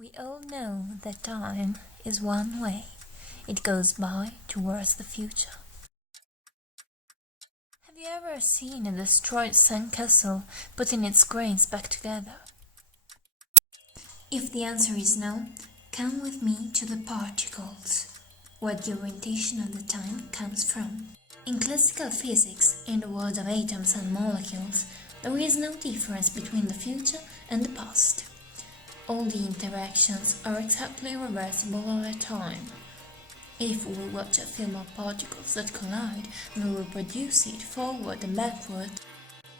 We all know that time is one way. It goes by towards the future. Have you ever seen a destroyed sandcastle putting its grains back together? If the answer is no, come with me to the particles, where the orientation of the time comes from. In classical physics, in the world of atoms and molecules, there is no difference between the future and the past. All the interactions are exactly reversible over time. If we watch a film of particles that collide and we reproduce it forward and backward,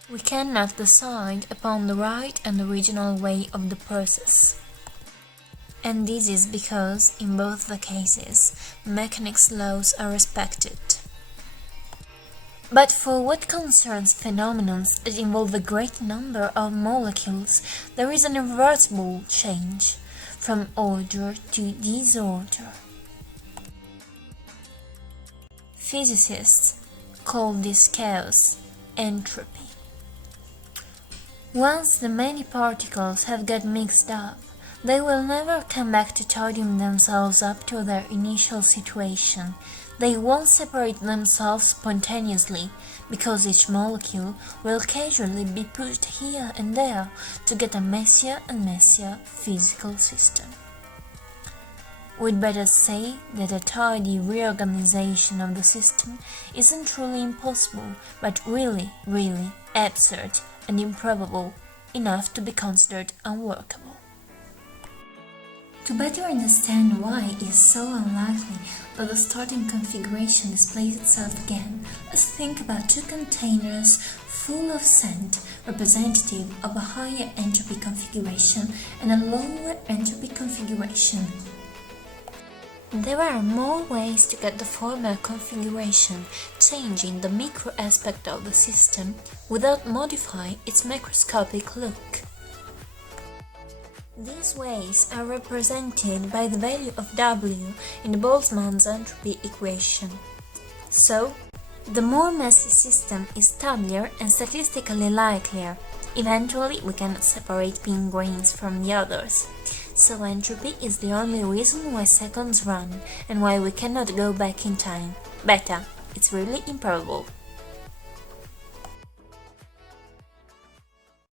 we cannot decide upon the right and original way of the process. And this is because, in both the cases, mechanics laws are respected. But for what concerns phenomena that involve a great number of molecules, there is an irreversible change, from order to disorder. Physicists call this chaos entropy. Once the many particles have got mixed up, they will never come back to tidying themselves up to their initial situation. They won't separate themselves spontaneously, because each molecule will casually be pushed here and there to get a messier and messier physical system. We'd better say that a tidy reorganization of the system isn't truly impossible, but really, really absurd and improbable enough to be considered unworkable. To better understand why it is so unlikely that the starting configuration displays itself again, let's think about two containers full of sand, representative of a higher entropy configuration and a lower entropy configuration. There are more ways to get the former configuration, changing the micro aspect of the system without modifying its macroscopic look. These ways are represented by the value of W in the Boltzmann's entropy equation. So, the more messy system is stubblier and statistically likelier. Eventually, we cannot separate pin grains from the others. So entropy is the only reason why seconds run, and why we cannot go back in time. Beta, it's really improbable.